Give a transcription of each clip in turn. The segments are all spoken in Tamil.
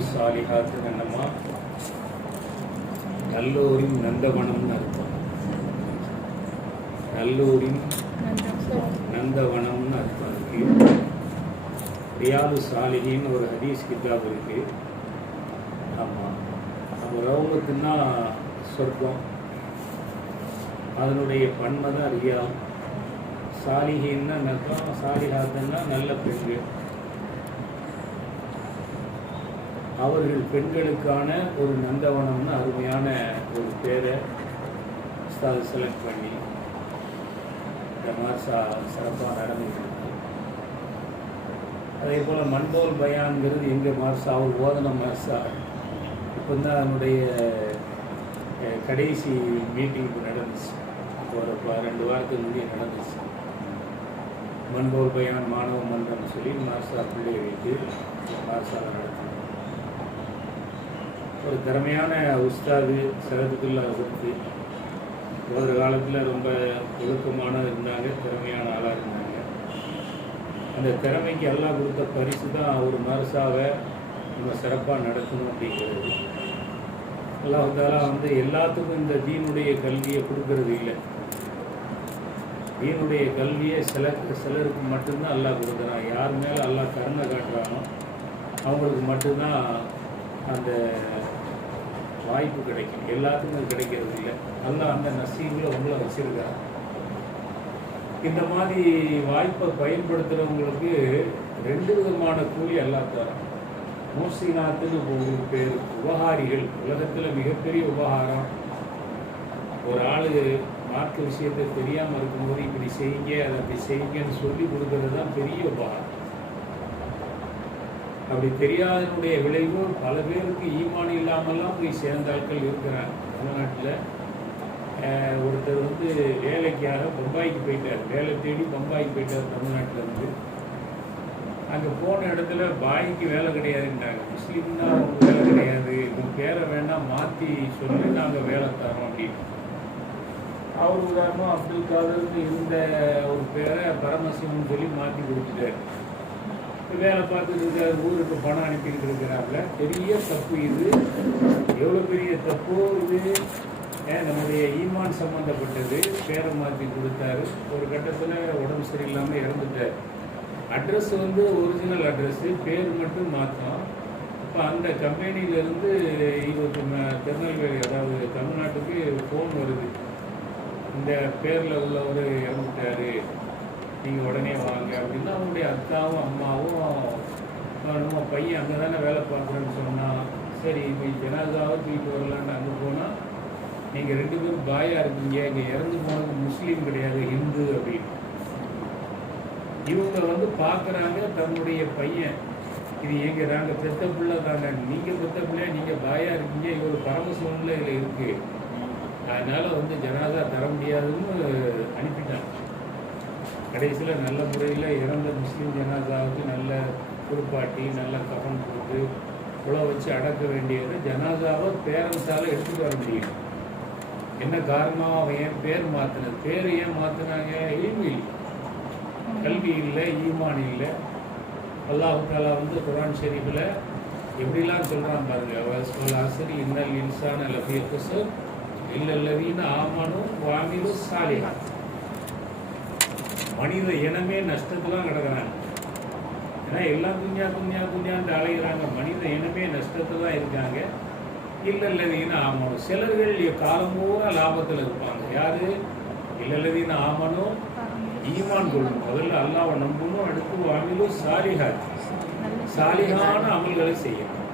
ரியாவு சாலிஹாத் என்னம்மா நல்லோரின் நந்தவனம்னு அர்த்தம் நல்லோரின் நந்தவனம்னு அர்த்தம் இருக்கு ரியாது சாலிகின்னு ஒரு ஹதீஸ் கிதாப் இருக்கு. ஆமாம் நம்ம ரவுமத்துன்னா சொர்க்கம். அதனுடைய பன்மை தான் ரியா. சாலிகின்னா அர்த்தம் சாலிஹாத்துன்னா நல்ல பெண்கள். அவர்கள் பெண்களுக்கான ஒரு நந்தவனம்னு அருமையான ஒரு பேரை அதை செலக்ட் பண்ணி இந்த மார்சா சிறப்பாக நடந்துகிட்டு அதே போல் மண்போல் பயான்கிறது எங்கள் மார்சா அவர் ஓதன மார்சா இப்போ தான் அதனுடைய கடைசி மீட்டிங் இப்போ நடந்துச்சு. ஒரு ப- ரெண்டு வாரத்துக்கு முன்னே நடந்துச்சு. மண்போல் பயான் மாணவ மன்றம் சொல்லி மார்சா பிள்ளையை வைத்து மார்சாவில் நடந்து ஒரு திறமையான உஸ்தாது சிறப்புக்குள்ள கொடுத்து ஒரு காலத்தில் ரொம்ப ஒழுக்கமான இருந்தாங்க திறமையான ஆளாக இருந்தாங்க. அந்த திறமைக்கு எல்லாம் கொடுத்த பரிசு தான் ஒரு மரசாக நம்ம சிறப்பாக நடத்தணும் அப்படிங்கிறது. அல்லாஹாலா வந்து எல்லாத்துக்கும் இந்த தீனுடைய கல்வியை கொடுக்கறது இல்லை. தீனுடைய கல்வியை சில சிலருக்கு மட்டும்தான் அல்லாஹ் கொடுக்குறான். யார் மேலே அல்லாஹ் கருணை காட்டுறானோ அவங்களுக்கு மட்டும்தான் அந்த வாய்ப்பு கிடைக்கும். எல்லாத்துக்கும் அது கிடைக்கிறது இல்லை. நல்லா அந்த நசீபில் உங்களை வச்சிருக்கான் இந்த மாதிரி வாய்ப்பை பயன்படுத்துகிறவங்களுக்கு ரெண்டு விதமான கூலி எல்லாம் தரும் மூசிநாத்துன்னு ஒரு பேர். உபகாரிகள். உலகத்தில் மிகப்பெரிய உபகாரம். ஒரு ஆள் மார்க்க விஷயத்தை தெரியாமல் இருக்கும்போது இப்படி செய்யுங்க அதை அப்படி செய்யுங்கன்னு சொல்லி கொடுக்கறது தான் பெரிய உபகாரம். அப்படி தெரியாதனுடைய விளைவு பல பேருக்கு ஈமான் இல்லாமல்லாம் போய் சேர்ந்த ஆட்கள் இருக்கிறாங்க. தமிழ்நாட்டில் அஹ், ஒருத்தர் வந்து வேலைக்காக பம்பாய்க்கு போயிட்டார். வேலை தேடி பம்பாய்க்கு போயிட்டார் தமிழ்நாட்டில் இருந்து. அங்கே போன இடத்துல பாய்க்கு வேலை கிடையாதுன்றாங்க. முஸ்லீம்னா அவங்க வேலை கிடையாது. உன் பேரை வேணால் மாற்றி சொல்லி நாங்கள் வேலை தரோம் அப்படின்னு. அவர் உதாரணம் அப்துல் காதர்னு இருந்த ஒரு பேரை பரமசிவன் சொல்லி மாற்றி கொடுத்துட்டார். வேலை பார்த்துட்டு இருக்கிற ஊருக்கு பணம் அனுப்பிக்கிட்டு இருக்கிறாப்புல. பெரிய தப்பு இது. எவ்வளோ பெரிய தப்போ இது. ஏன் நம்முடைய ஈமான் சம்மந்தப்பட்டது பேரை மாற்றி கொடுத்தாரு. ஒரு கட்டத்தில் உடம்பு சரியில்லாமல் இறந்துட்டார். அட்ரஸ் வந்து ஒரிஜினல் அட்ரஸ்ஸு பேர் மட்டும் மாற்றோம் இப்போ அந்த கம்பெனியிலேருந்து இவருக்கு திருநெல்வேலி அதாவது தமிழ்நாட்டுக்கு ஃபோன் வருது. இந்த பேரில் உள்ளவர் இறந்துட்டாரு. நீங்கள் உடனே வாங்க அப்படின்னா அவங்களுடைய அக்காவும் அம்மாவும் நம்ம பையன் அங்கே தானே வேலை பார்க்குறேன்னு சொன்னான் சரி இப்போ ஜனாதாவை தூக்கிட்டு வரலான்னு அங்கே போனால் நீங்கள் ரெண்டு பேரும் பாயாக இருக்கீங்க இங்கே இறந்து போனது முஸ்லீம் கிடையாது ஹிந்து அப்படின்னு. இவங்க வந்து பார்க்குறாங்க தன்னுடைய பையன். இது எங்க நாங்கள் பெத்த பிள்ளை தாங்க நீங்கள் பெத்த பிள்ளையா நீங்கள் பாயாக இருக்கீங்க இவர் பரமசிவனில் இதில் இருக்குது அதனால் வந்து ஜனாதா தர முடியாதுன்னு அனுப்பிட்டாங்க. கடைசியில் நல்ல முறையில் இறந்த முஸ்லீம் ஜனாதாவுக்கு நல்ல குளிப்பாட்டி நல்ல கஃன் கொடுத்து உழ வச்சு அடக்க வேண்டியது ஜனாதாவை பேரண்ட்ஸால் எடுத்துகிட்டு வர முடியும் என்ன காரணமாக அவன் ஏன் பேர் மாற்றின பேர் ஏன் மாற்றினாங்க இல்மு இல்லை. கல்வி இல்லை ஈமான் இல்லை. அல்லாஹாலா வந்து குரான் ஷெரீஃபில் எப்படிலாம் சொல்கிறான் பாருங்க வஸ்வல் ஆசிரி இன்னல் இன்சான லஃபிய குசர் இல்லல்லவீன ஆமனும் வாமிலு சாலிஹா மனித இனமே நஷ்டத்துலாம் கிடக்குறாங்க. ஏன்னா எல்லாம் துன்யா துன்யா துன்யான்ட்டு அலைகிறாங்க மனித இனமே நஷ்டத்தில் தான் இருக்காங்க இல்லல்லவீன ஆமனும் சிலர்கள் காலம் பூரா லாபத்தில் இருப்பாங்க. யாரு? இல்லல்லவீன ஆமனும் ஈமான் கொள்ளும். முதல்ல அல்லாவை நம்பணும். அடுத்து வாங்கிலும் சாலிஹாத். சாலிகான அமல்களை செய்யணும்.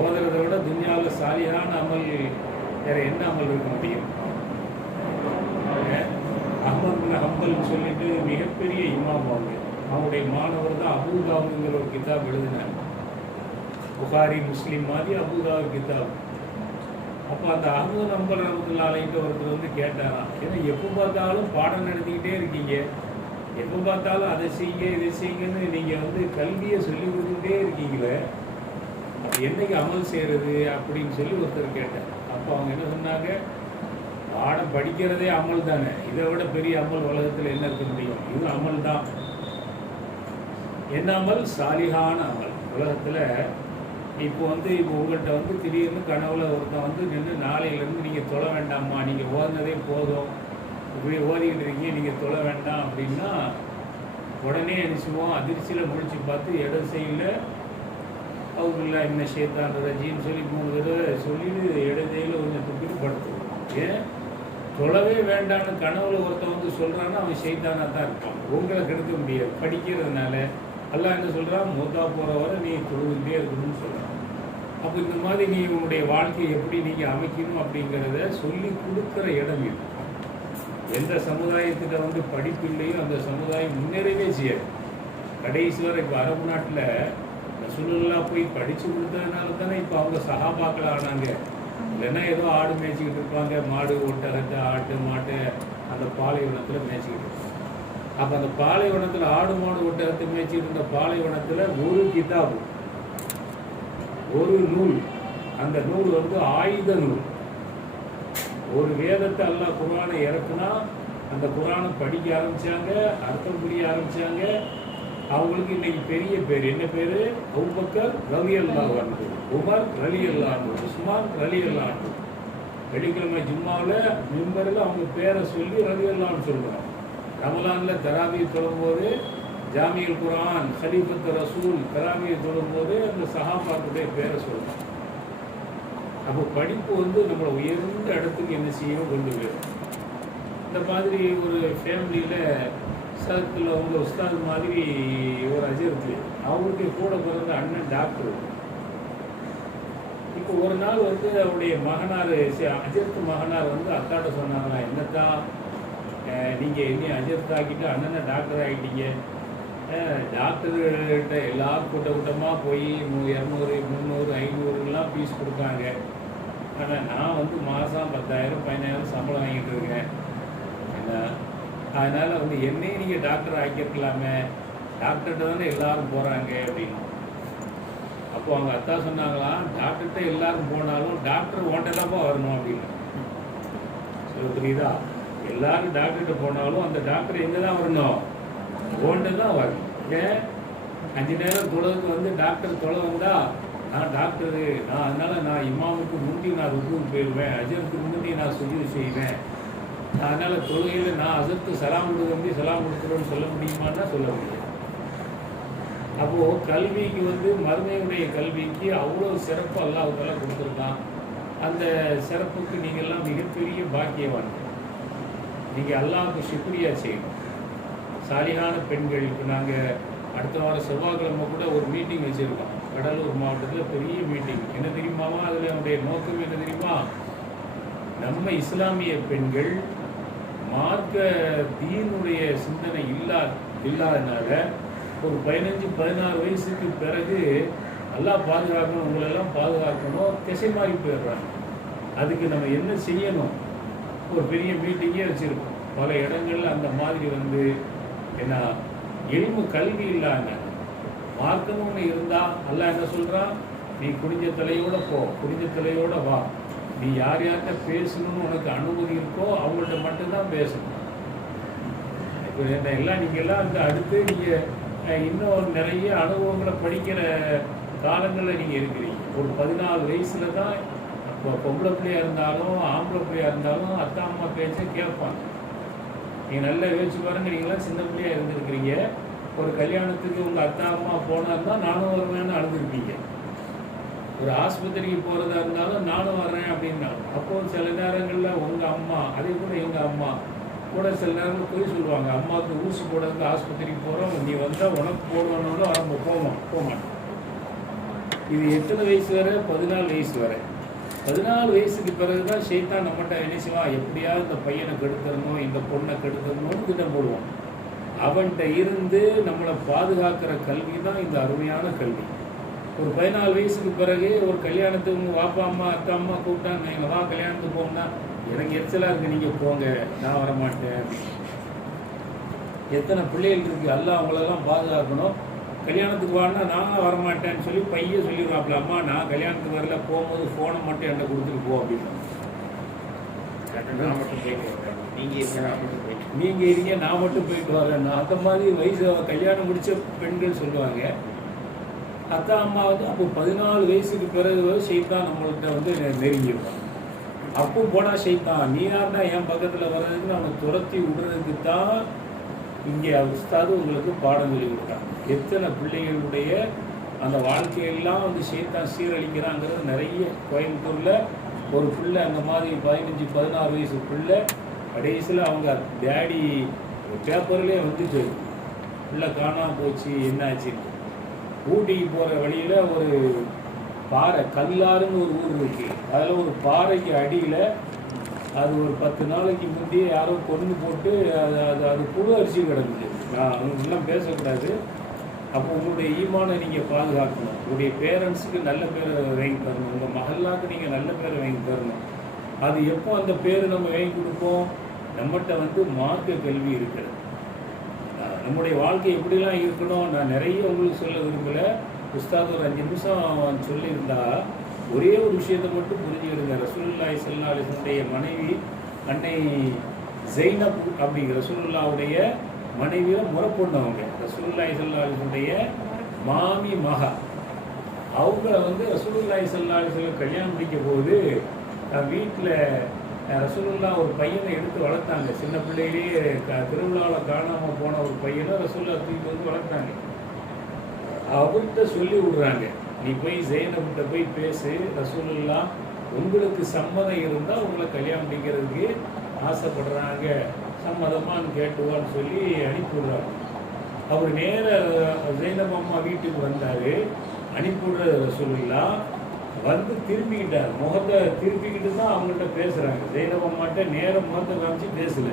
ஓதுறதை விட துன்யாவில் சாலிகான அமல் வேற என்ன அமல் இருக்க முடியும்? ஹம்பல்னு சொல்லிட்டு மிகப்பெரிய இமாம் அவங்க. அவனுடைய மாணவர் தான் அபுதாவுங்கிற ஒரு கிதாப் எழுதினார். புகாரி முஸ்லீம் மாதிரி அபுதாவு கிதாப். அப்போ அந்த அகமது நம்பர் ரமத்துல்லாலைட்டு ஒருத்தர் வந்து கேட்டாராம் ஏன்னா எப்போ பார்த்தாலும் பாடம் நடத்திக்கிட்டே இருக்கீங்க? எப்போ பார்த்தாலும் அதை செய்யுங்க இதை செய்யுங்கன்னு நீங்கள் வந்து கல்வியை சொல்லி கொடுத்துட்டே இருக்கீங்களே என்னைக்கு அமல் செய்கிறது அப்படின்னு சொல்லி ஒருத்தர் கேட்டார். அப்போ அவங்க என்ன சொன்னாங்க பாடம் படிக்கிறதே அமல் தானே? இதை விட பெரிய அமல் உலகத்தில் என்ன இருக்க முடியும்? இது அமல் தான். என்ன அமல்? சாலிகான அமல். உலகத்தில் இப்போ வந்து இப்போ உங்கள்கிட்ட வந்து திடீர்னு கனவுல ஒருத்தன் வந்து நின்று நாளையிலேருந்து நீங்கள் தொழ வேண்டாம்மா நீங்கள் ஓதுனதே போதும். இப்படி ஓதிக்கிட்டு இருக்கீங்க நீங்கள் தொழ வேண்டாம் அப்படின்னா உடனே நினைச்சுவோம் அதிர்ச்சியில் முடிச்சு பார்த்து இடம் செய்யல. அவங்கள என்ன சேத்தான் ஜீன்னு சொல்லி மூணு தடவை சொல்லிட்டு செய்யல கொஞ்சம் துப்பிட்டு படுத்துவோம் ஏன்? தொழவே வேண்டாம்னு கனவுல ஒருத்தன் வந்து சொல்கிறான்னா அவன் செய்தானா தான் இருப்பான். உங்களை கெடுக்க முடியாது. படிக்கிறதுனால எல்லாம் என்ன சொல்கிறான் மூத்தா போகிற வரை நீ தொழுதுகிட்டே இருக்கணும்னு சொல்கிறான் அப்போ இந்த மாதிரி நீ உன்னுடைய வாழ்க்கையை எப்படி நீங்கள் அமைக்கணும் அப்படிங்கிறத சொல்லி கொடுக்குற இடம் இது. எந்த சமுதாயத்தில் வந்து படிப்பு இல்லையோ அந்த சமுதாயம் முன்னேறவே செய்யாது. கடைசி வரை இப்போ அரபு நாட்டில் ரசூலுல்லா போய் படித்து கொடுத்ததுனால தானே இப்போ அவங்க சகாபாக்கள் ஆனாங்க. இல்லைன்னா ஏதோ ஆடு மேய்ச்சிக்கிட்டு இருப்பாங்க. மாடு ஒட்டகத்தை ஆட்டு மாட்டு அந்த பாலைவனத்தில் மேய்ச்சிக்கிட்டு இருப்பாங்க. அப்போ அந்த பாலைவனத்தில் ஆடு மாடு ஒட்டகத்தை மேய்ச்சிட்டு இருந்த பாலைவனத்தில் ஒரு கிதாபு ஒரு நூல். அந்த நூல் வந்து ஆயுத நூல். ஒரு வேதத்தை அல்லா குரானை இறக்குனா அந்த குரானை படிக்க ஆரம்பிச்சாங்க அர்த்தம் புரிய ஆரம்பிச்சாங்க அவங்களுக்கு இன்னைக்கு பெரிய பேர். என்ன பேர்? அவுபக்கர் ரவி அல்லா உமர் ரலி அல்லா உஸ்மான் ரலி அல்லா வெள்ளிக்கிழமை ஜும்மாவில் மிம்பரில் அவங்க பேரை சொல்லி ரவி அல்லான்னு சொல்லுவாங்க ரமலானில் தராபியை தொழும்போது ஜாமியல் குரான் ஹலீஃபத் ரசூல் தராபியை தொழும்போது அந்த சஹாபாத்துடைய பேரை சொல்லுவாங்க அப்போ படிப்பு வந்து நம்மளை உயர்ந்த இடத்துக்கு என்ன செய்யணும் கொண்டு போயிடும். இந்த மாதிரி ஒரு ஃபேமிலியில் சர்க்கிள் அவங்க உஸ்தாது மாதிரி ஒரு அஜர்த்து அவங்களுக்கு கூட பிறந்த அண்ணன் டாக்டர். இப்போ ஒரு நாள் வந்து அவருடைய மகனார் அஜர்த்து மகனார் வந்து அக்காட்ட சொன்னாங்களா என்னத்தான் நீங்கள் என்ன அஜர்த் ஆக்கிட்டு அண்ணனை டாக்டர் ஆகிட்டீங்க டாக்டர்கிட்ட எல்லாரும் கூட்ட கூட்டமாக போய் இரநூறு முந்நூறு ஐநூறுலாம் ஃபீஸ் கொடுத்தாங்க. ஆனால் நான் வந்து மாதம் பத்தாயிரம் பதினாயிரம் சம்பளம் வாங்கிட்டு இருக்கேன். என்ன அதனால் வந்து என்னையும் நீங்கள் டாக்டர் ஆக்கியிருக்கலாமே. டாக்டர்கிட்ட தானே எல்லாரும் போகிறாங்க அப்படின்னு. அப்போ அவங்க அத்தா சொன்னாங்களாம் டாக்டர்கிட்ட எல்லாரும் போனாலும் டாக்டர் ஒன்றை வரணும் அப்படின்னு. சொல்ல புரியுதா? எல்லாரும் டாக்டர்கிட்ட போனாலும் அந்த டாக்டர் எங்கே தான் வரணும்? ஓண்டு தான் வரணும். ஏன்? அஞ்சு நேரம் தொழுவுக்கு வந்து டாக்டர் தொலை வந்தா நான் டாக்டரு நான் அதனால் நான் இமாமுக்கு முந்தி நான் ருக்குக்கு போயிடுவேன் அஜருக்கு முந்தி நான் சுஜி செய்வேன். அதனால் தொழுகையில் நான் அசத்து சலாம் கொடுக்க முடியும் சலாம் கொடுக்குறோன்னு சொல்ல முடியுமான்னா சொல்ல முடியாது அப்போது கல்விக்கு வந்து மருமையுடைய கல்விக்கு அவ்வளோ சிறப்பு அல்லாஹால கொடுத்துருக்கான். அந்த சிறப்புக்கு நீங்கள்லாம் மிகப்பெரிய பாக்கியவான். நீங்கள் அல்லாவுக்கு சுக்ரியா செய்யணும். சரியான பெண்கள் இப்போ நாங்கள் அடுத்த வாரம் செவ்வாய்க்கிழமை கூட ஒரு மீட்டிங் வச்சுருக்கோம். கடலூர் மாவட்டத்தில் பெரிய மீட்டிங் என்ன தெரியுமாவா அதில் அவனுடைய நோக்கம் என்ன தெரியுமா? நம்ம இஸ்லாமிய பெண்கள் மார்க்க தீனுடைய சிந்தனை இல்லா இல்லாதனால ஒரு பதினஞ்சு பதினாறு வயசுக்கு பிறகு நல்லா பாதுகாக்கணும் உங்களெல்லாம் பாதுகாக்கணும் திசை மாறி போயிடுறாங்க. அதுக்கு நம்ம என்ன செய்யணும்? ஒரு பெரிய மீட்டிங்கே வச்சுருக்கோம் பல இடங்களில் அந்த மாதிரி வந்து ஏன்னா எளிமு கல்வி இல்லாங்க மார்க்கம் இருந்தால் நல்லா என்ன சொல்கிறான் நீ குடிஞ்ச தலையோட போ குடிஞ்ச தலையோடு வா. நீ யார் யார்கிட்ட பேசணும்னு உனக்கு அனுமதி இருக்கோ அவங்கள்ட்ட மட்டும்தான் பேசணும். இப்போ என்ன எல்லாம் நீங்கள்லாம் எல்லாம் அடுத்து நீங்கள் இன்னும் நிறைய அனுபவங்களை படிக்கிற காலங்களில் நீங்கள் இருக்கிறீங்க. ஒரு பதினாலு வயசில் தான் இப்போ பொம்பளை பிள்ளையாக இருந்தாலும் ஆம்பளை பிள்ளையாக இருந்தாலும் அத்தா அம்மா பேச்சை கேட்பாங்க. நீங்கள் நல்லா யோசிச்சு பாருங்க நீங்களாம் சின்ன பிள்ளையா இருந்திருக்கிறீங்க. ஒரு கல்யாணத்துக்கு உங்கள் அத்தா அம்மா போனால் தான் நானும் வருவேன்னு அழுதுருப்பீங்க. ஒரு ஆஸ்பத்திரிக்கு போகிறதா இருந்தாலும் நானும் வர்றேன் அப்படின்னா அப்போ சில நேரங்களில் உங்கள் அம்மா அதே கூட எங்கள் அம்மா கூட சில நேரங்கள் போய் சொல்லுவாங்க. அம்மாவுக்கு ஊசி போடுறதுக்கு ஆஸ்பத்திரிக்கு போகிறோம் நீ வந்தால் உனக்கு போடணும்னு நம்ம போவோம் போமாட்டோம். இது எத்தனை வயசு வரை? பதினாலு வயசு வரை. பதினாலு வயசுக்கு பிறகு தான் ஷெய்தான் நம்மகிட்ட என்ன செய்வான் எப்படியாவது இந்த பையனை கெடுத்துடணும் இந்த பொண்ணை கெடுத்துடணும்னு திட்டம் போடுவான். அவன்கிட்ட இருந்து நம்மளை பாதுகாக்கிற கல்வி தான் இந்த அருமையான கல்வி. ஒரு பதினாலு வயசுக்கு பிறகு ஒரு கல்யாணத்துக்கு உங்கள் வாப்பா அம்மா அக்கா அம்மா கூப்பிட்டாங்க. எங்கள் வா கல்யாணத்துக்கு போகணும்னா எனக்கு எரிச்சலாக இருக்கு. நீங்கள் போங்க. நான் வரமாட்டேன். எத்தனை பிள்ளைகள் இருக்கு? எல்லாம் அவங்களெல்லாம் பாதுகாக்கணும். கல்யாணத்துக்கு வான்னா நான் வரமாட்டேன்னு சொல்லி பையன் சொல்லிடுவாப்புல அம்மா நான் கல்யாணத்துக்கு வரல. போகும்போது ஃபோனை மட்டும் என்கிட்ட கொடுத்துட்டு போ அப்படின்னு. நான் மட்டும் போயிட்டு வரேன். நீங்க இருங்க நான் மட்டும் போயிட்டு நீங்க இருங்க நான் மட்டும் போயிட்டு வரேன். அந்த மாதிரி வயசு கல்யாணம் முடிச்ச பெண்கள் சொல்லுவாங்க. அத்தா அம்மா வந்து அப்போ பதினாலு வயசுக்கு பிறகு ஷெய்தான் நம்மள்கிட்ட வந்து நெருங்கிடுவான் அப்போ போனால் ஷெய்தான் நீ யாருன்னா என் பக்கத்தில் வர்றதுக்கு அவனை துரத்தி விடுறதுக்கு தான் இங்கே உஸ்தாது உங்களுக்கு பாடம் சொல்லி கொடுத்தாங்க எத்தனை பிள்ளைகளுடைய அந்த வாழ்க்கையெல்லாம் வந்து ஷேத்தான் சீரழிக்கிறாங்கிறது நிறைய கோயம்புத்தூரில் ஒரு பிள்ளை அந்த மாதிரி பதினஞ்சு பதினாறு வயசு பிள்ளை கடைசியில் அவங்க டேடி பேப்பர்லேயே வந்துச்சு பிள்ளை காணாமல் போச்சு என்னாச்சுன்னு. ஊட்டிக்கு போகிற வழியில் ஒரு பாறை கல்லாறுன்னு ஒரு ஊர் இருக்கு. அதில் ஒரு பாறைக்கு அடியில் அது ஒரு பத்து நாளைக்கு முந்தைய யாரோ கொண்டு போட்டு அது அது அது புழு அரிசி கிடந்துச்சு நான் அவங்கெல்லாம் பேசக்கூடாது. அப்போ உங்களுடைய ஈமானை நீங்கள் பாதுகாக்கணும். உங்களுடைய பேரண்ட்ஸுக்கு நல்ல பேரை வாங்கி தரணும். உங்கள் மகள்லாக்கு நீங்கள் நல்ல பேரை வாங்கி தரணும். அது எப்போ அந்த பேர் நம்ம வாங்கி கொடுப்போம்? நம்மகிட்ட வந்து மார்க்க கல்வி இருக்கிறது. நம்முடைய வாழ்க்கை எப்படிலாம் இருக்கணும்? நான் நிறைய உங்களுக்கு சொல்ல விரும்பல. உஸ்தாத் ஒரு அஞ்சு நிமிஷம் சொல்லியிருந்தா ஒரே ஒரு விஷயத்தை மட்டும் புரிஞ்சுக்கிடுங்க. ரசூல்லாய் செல்லா அலிசனுடைய மனைவி அன்னை ஜெய்னப் அப்படிங்கிற ரசூல்லாவுடைய மனைவியை முறப்பொண்ணு அவங்க. செல்லா அலிசனுடைய மாமி மகா. அவங்கள வந்து ரசூல்லாய் செல்லா அலைஹி கல்யாணம் முடிக்க போது வீட்டில் ரசூலுல்லா ஒரு பையனை எடுத்து வளர்த்தாங்க. சின்ன பிள்ளையிலேயே க திருவிழாவில் காணாமல் போன ஒரு பையனை ரசூல்லா தூக்கி வந்து வளர்த்தாங்க. அவர்கிட்ட சொல்லி விடுறாங்க. நீ போய் ஜெயனப்கிட்ட போய் பேசு. ரசூலுல்லா உங்களுக்கு சம்மதம் இருந்தால் உங்களை கல்யாணம் பண்ணிக்கிறதுக்கு ஆசைப்படுறாங்க. சம்மதமான்னு கேட்டுவான்னு சொல்லி அனுப்பிவிடுறாங்க அவர் நேர ஜெயனப் அம்மா வீட்டுக்கு வந்தார். அனுப்பிவிடுற ரசூலுல்லா. வந்து திரும்பிக்கிட்டார். முகத்தை திருப்பிக்கிட்டு தான் அவங்கள்ட்ட பேசுகிறாங்க ஜெயனப் அம்மாட்ட நேரம் முகத்தை காமிச்சு பேசல.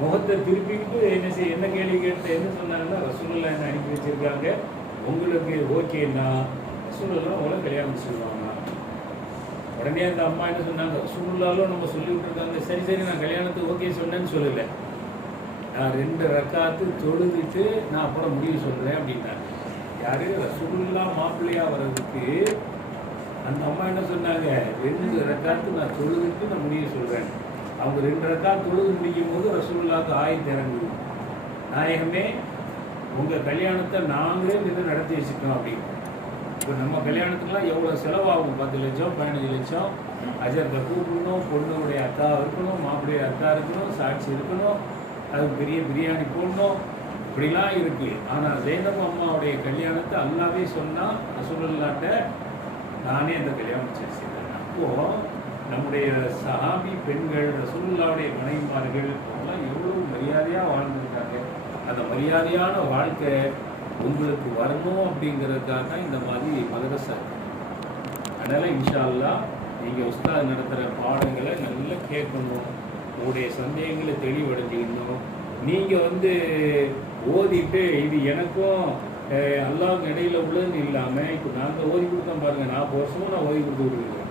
முகத்தை திருப்பிக்கிட்டு என்ன செய்ய என்ன கேள்வி கேட்டு என்ன சொன்னாங்கன்னா ரசூலுல்லா என்ன அனுப்பி வச்சிருக்காங்க? உங்களுக்கு ஓகேன்னா ரசூலுல்லா உங்களை கல்யாணம் சொல்லுவாங்க. உடனே அந்த அம்மா என்ன சொன்னாங்க? ரசூல்லாலும் நம்ம சொல்லி விட்டுருக்காங்க. சரி சரி நான் கல்யாணத்துக்கு ஓகே சொன்னேன்னு சொல்லலை. நான் ரெண்டு ரக்காத்து தொழுதுட்டு நான் அப்புறம் முடிவு சொல்கிறேன் அப்படின்னாங்க. யார்? ரசூல்லா மாப்பிள்ளையாக வர்றதுக்கு அந்த அம்மா என்ன சொன்னாங்க? ரெண்டு ரக்காத்து நான் தொழுதுட்டு நான் முடிய சொல்கிறேன் அவங்க ரெண்டு ரக்காத்து தொழுது முடிக்கும் போது ரசூலுல்லாவுக்கு ஆய் இறங்குது. நாயகமே உங்கள் கல்யாணத்தை நாங்களே நின்று நடத்தி வச்சுட்டோம் அப்படின்னு. இப்போ நம்ம கல்யாணத்துக்குலாம் எவ்வளோ செலவாகும்? பத்து லட்சம் பதினஞ்சு லட்சம். அஜர்த்தை கூப்பிடணும் பொண்ணுடைய அக்கா இருக்கணும் மாப்பிள்ளைய அக்கா இருக்கணும் சாட்சி இருக்கணும் அது பெரிய பிரியாணி போடணும். இப்படிலாம் இருக்குது ஆனால் ஜெயனப் அம்மாவுடைய கல்யாணத்தை அல்லாவே சொன்னால் ரசூல்லாட்ட நானே அந்த கல்யாணம் செய்தேன் அப்போ நம்முடைய சஹாபி பெண்கள் ரசூல்லாவுடைய மனைவிமார்கள் எல்லாம் எவ்வளவு மரியாதையாக வாழ்ந்துருக்காங்க. அந்த மரியாதையான வாழ்க்கை உங்களுக்கு வரணும் அப்படிங்கிறதுக்காக தான் இந்த மாதிரி மதரசா அதனால் அதனால இன்ஷா அல்லாஹ் நீங்க உஸ்தாத் நடத்துகிற பாடங்களை நல்லா கேட்கணும். உங்களுடைய சந்தேகங்களை தெளிவடைஞ்சுக்கணும். நீங்க வந்து ஓதிட்டு இது எனக்கும் எல்லாம் அல்லாஹ்வுக்கும் இடையில உள்ளதுன்னு இல்லாம இப்போ நாங்கள் ஓதி கொடுத்தோம் பாருங்க நாற்பது வருஷமும் நான் ஓதி கொடுத்து விட்டுருக்கேன்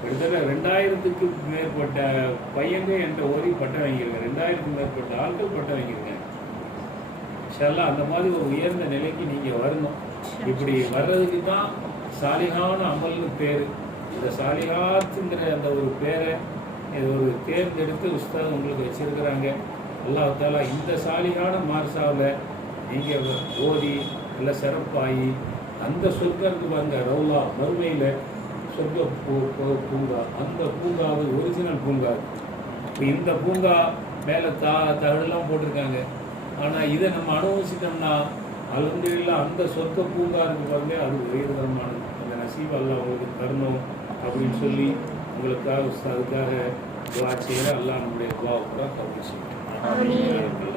கிட்டத்தட்ட ரெண்டாயிரத்துக்கு மேற்பட்ட பையங்க என்கிட்ட ஓதி பட்டம் வாங்கியிருக்கேன். ரெண்டாயிரத்துக்கு மேற்பட்ட ஆட்கள் பட்டம் வாங்கியிருக்கேன். இன்ஷால்லா அந்த மாதிரி ஒரு உயர்ந்த நிலைக்கு நீங்க வரணும். இப்படி வர்றதுக்கு தான் சாலிகான அமல்னு பேர். இந்த சாலிகாத்துங்கிற அந்த ஒரு பேரை இது ஒரு தேர்ந்தெடுத்து உஸ்தாத் உங்களுக்கு வச்சிருக்கிறாங்க. அல்லாத்தாலா இந்த சாலிகான மார்சாவில் நீங்கள் ஓதி இல்லை சிறப்பாகி அந்த சொர்க்கத்துக்கு வந்த ரவுலா மறுமையில் சொர்க்க பூ பூங்கா அந்த பூங்காவு ஒரிஜினல் பூங்கா. இப்போ இந்த பூங்கா மேலே தா தகடெல்லாம் போட்டிருக்காங்க. ஆனால் இதை நம்ம அனுபவிச்சிட்டோம்னா அலமதுல்லா அந்த சொர்க்க பூங்கா இருக்கு பாருங்க அது உயர்தரமானது. அந்த நசீப் அல்லாஹ் உங்களுக்கு தரணும் அப்படின்னு சொல்லி உங்களுக்காக அதுக்காக துவா செய்கிற அல்லாஹ் நம்முடைய துவா கூட. அல்லாஹ்